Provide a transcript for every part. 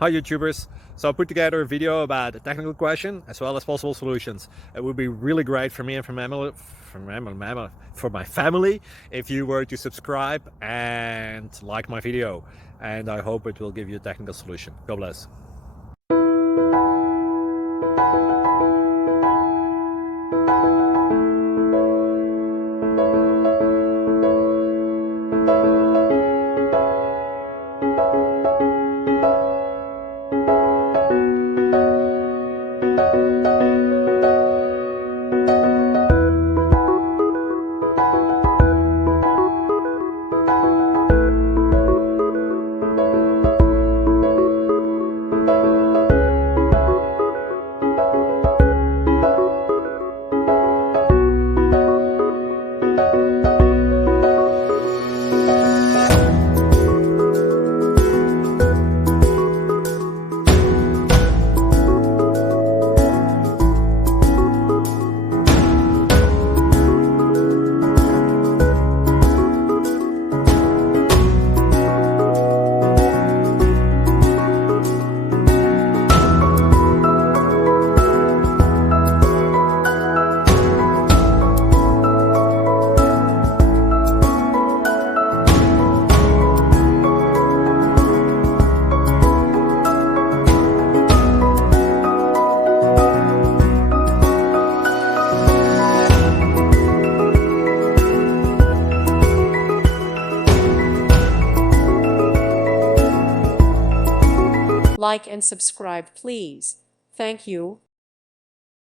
Hi YouTubers! So I put together a video about a technical question as well as possible solutions. It would be really great for me and for my family if you were to subscribe and like my video, and I hope it will give you a technical solution. God bless. Like and subscribe, please. Thank you.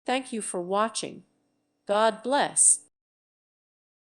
Thank you for watching. God bless.